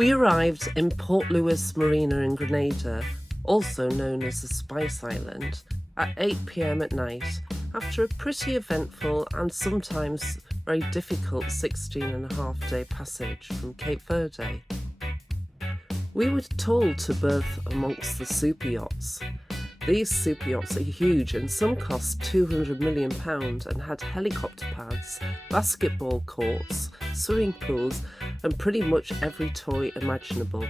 We arrived in Port Louis Marina in Grenada, also known as the Spice Island, at 8 p.m. at night after a pretty eventful and sometimes very difficult 16.5-day passage from Cape Verde. We were told to berth amongst the super yachts. These super yachts are huge and some cost £200 million and had helicopter pads, basketball courts, swimming pools and pretty much every toy imaginable.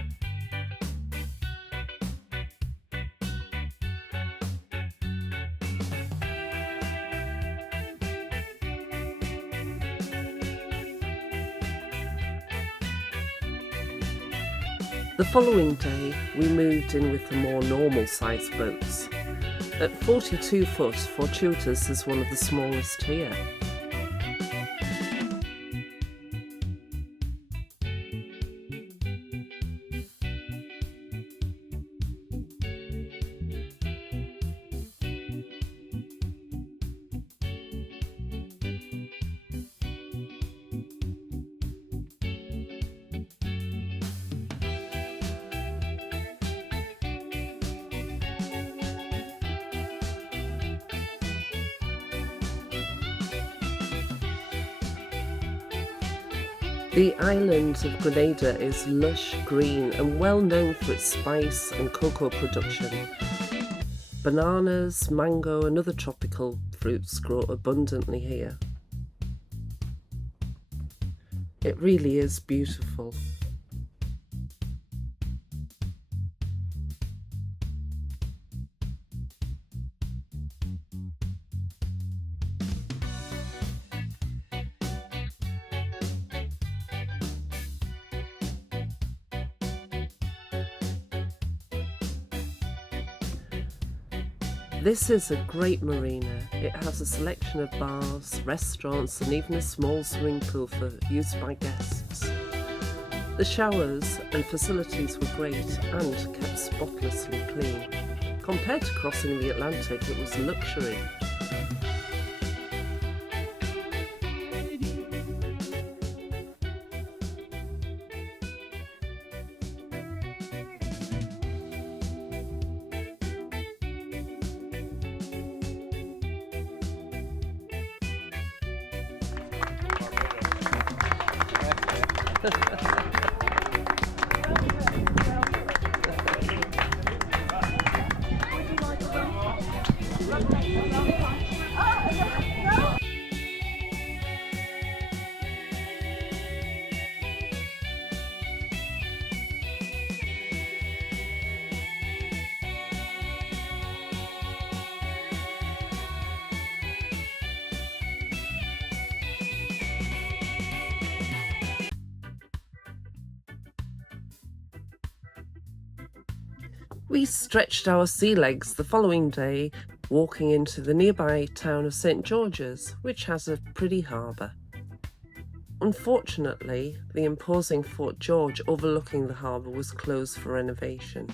The following day, we moved in with the more normal-sized boats. At 42 foot, Fortuitous is one of the smallest here. The island of Grenada is lush green and well known for its spice and cocoa production. Bananas, mango and other tropical fruits grow abundantly here. It really is beautiful. This is a great marina. It has a selection of bars, restaurants and even a small swimming pool for use by guests. The showers and facilities were great and kept spotlessly clean. Compared to crossing the Atlantic, it was luxury. We stretched our sea legs the following day, walking into the nearby town of St. George's, which has a pretty harbour. Unfortunately, the imposing Fort George overlooking the harbour was closed for renovation.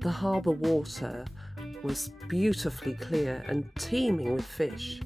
The harbour water was beautifully clear and teeming with fish.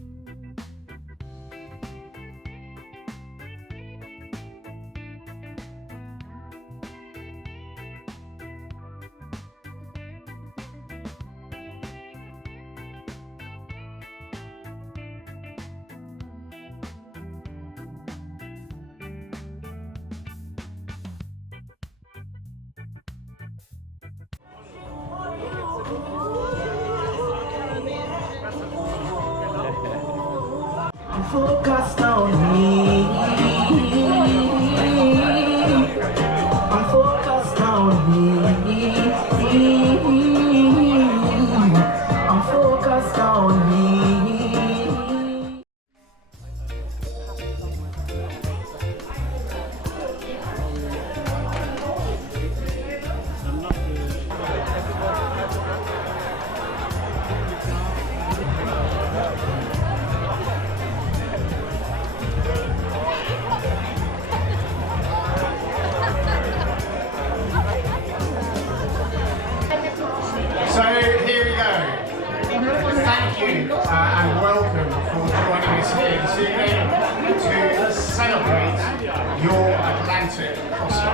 Focus on me. I'm focused on me. I'm focused on me.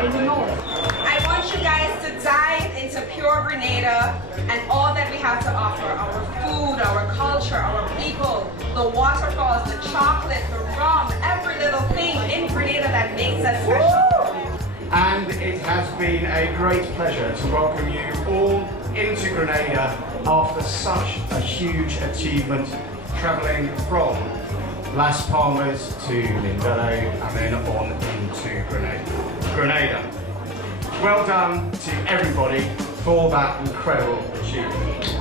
I want you guys to dive into pure Grenada and all that we have to offer. Our food, our culture, our people, the waterfalls, the chocolate, the rum, every little thing in Grenada that makes us special. And it has been a great pleasure to welcome you all into Grenada after such a huge achievement, travelling from Las Palmas to Mindelo and then on into Grenada. Well done to everybody for that incredible achievement.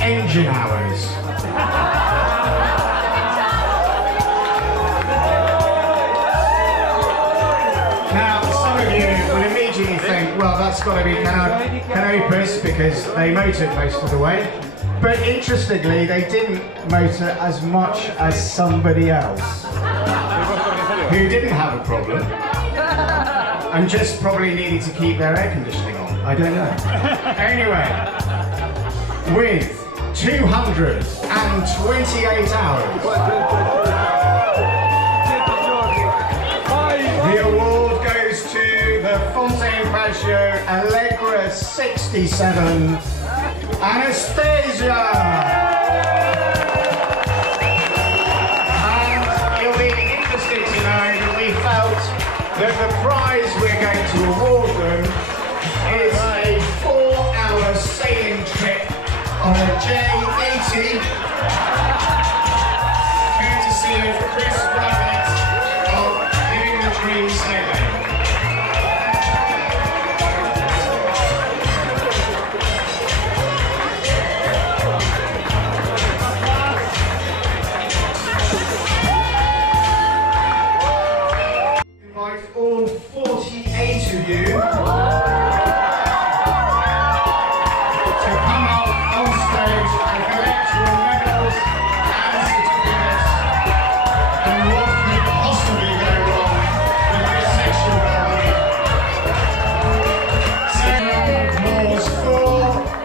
Engine hours. Now, some of you will immediately think, well, that's got to be Canopus because they motored most of the way. But interestingly, they didn't motor as much as somebody else who didn't have a problem and just probably needed to keep their air conditioning on. I don't know. Anyway, with 228 hours. The award goes to the Fontaine Pasio Allegra 67, Anastasia. And you'll be interested to know that we felt that the prize we're going to award them is a 4-hour sailing trip on a J80, courtesy of Chris Rabbit of Living the Dream Sailing. Invite all 48 of you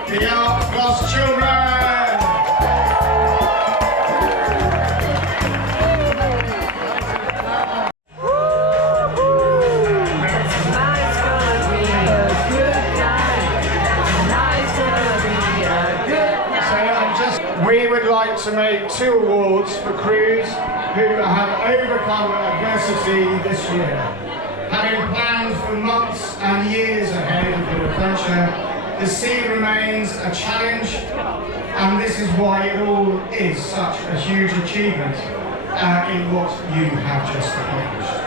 the ARC children! We would like to make 2 awards for crews who have overcome adversity this year. Having planned for months and years ahead of the adventure, the sea remains a challenge, and this is why it all is such a huge achievement. in what you have just accomplished.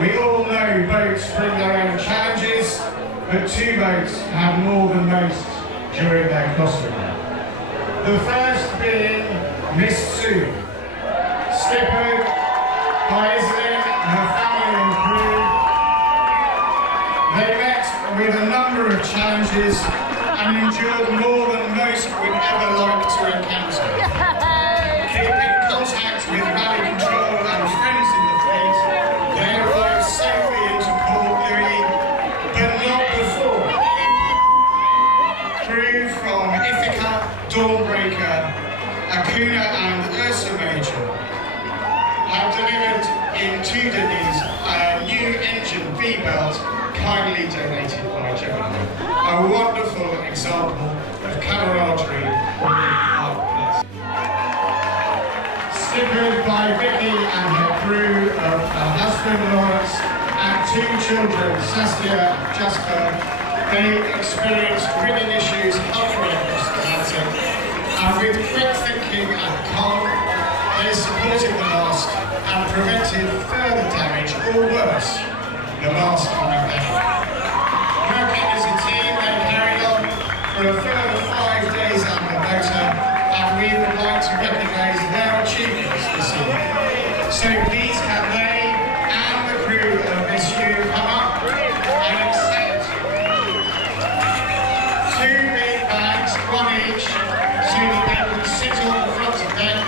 We all know boats bring their own challenges, but two boats have more than most during their crossing. The first being Miss Sue, skippered by Islin and her family and crew. They met with a number of challenges and endured more than most would ever like to encounter. Keeping contact with rally control and friends in the fleet, they arrived safely into Port Louis, but not before. Crew from Ithaca, Dawnbreaker, Acuna and Ursa Major have delivered in 2 diggies a new engine V-belt kindly donated by Gemini. A wonderful example of camaraderie within ARC. Skippered by Vicky and her crew of her husband Lawrence and 2 children, Saskia and Jasper, they experienced rigging issues halfway across the Atlantic, and with quick thinking and calm, they supported the mast and prevented further damage or worse, the mast coming down. Working as a team, they carried on for a further 5 days on the motor, and we would like to recognise their achievements this evening. So please can they and the crew of Miss U come up and accept 2 big bags, 1 each, so that they can sit on the front of deck,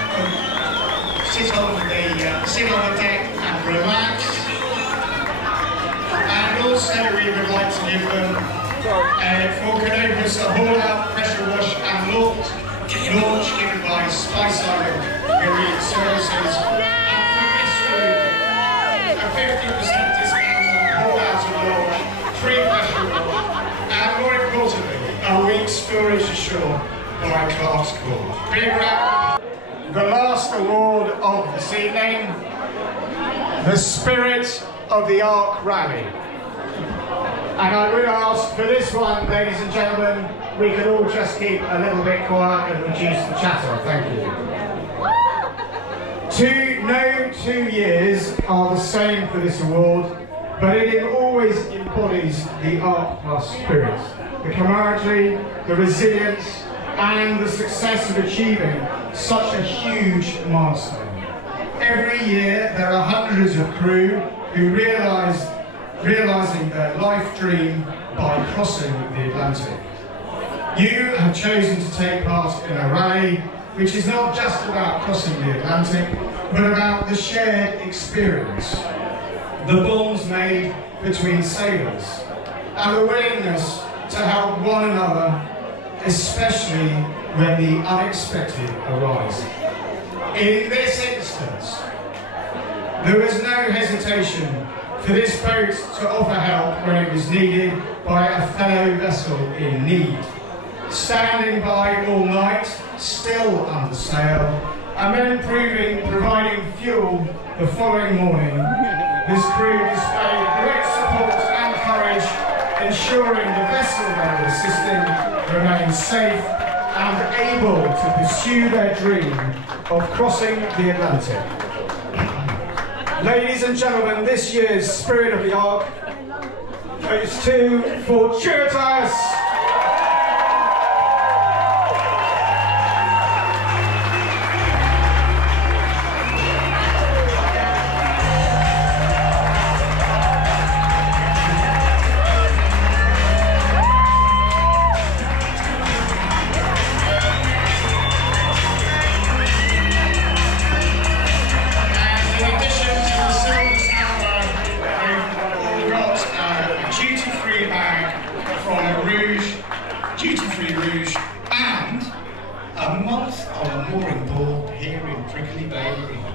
sit on the deck and relax. And also we would like to give them for Canopus a haul-out, pressure wash and launch given by Spice Island Marine Services. And for this group, a 50% discount on haul-out and launch, free pressure wash, and more importantly, a week's storage ashore by Clark's Court. Big round. The last award of this evening, the Spirit of the ARC Rally. And I would ask for this one, ladies and gentlemen, we could all just keep a little bit quiet and reduce the chatter. Thank you. No 2 years are the same for this award, but it always embodies the ARC Plus spirit, the camaraderie, the resilience, and the success of achieving such a huge milestone. Every year there are hundreds of crew who realising their life dream by crossing the Atlantic. You have chosen to take part in a rally which is not just about crossing the Atlantic, but about the shared experience, the bonds made between sailors, and the willingness to help one another, especially when the unexpected arises. In this instance, there was no hesitation for this boat to offer help when it was needed by a fellow vessel in need. Standing by all night, still under sail, and then providing fuel the following morning, this crew displayed great support and courage, ensuring the vessel they were assisting remained safe and able to pursue their dream of crossing the Atlantic. Ladies and gentlemen, this year's Spirit of the ARC goes to Fortuitous! Duty-free Rouge, and a month on a mooring board here in Prickly Bay Marina.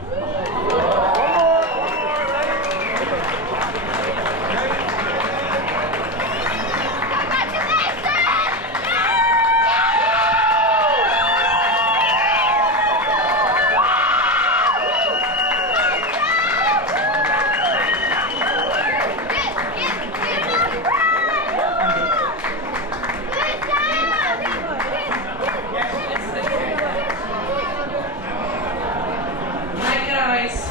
Hi guys.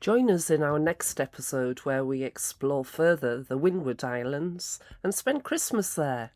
Join us in our next episode where we explore further the Windward Islands and spend Christmas there.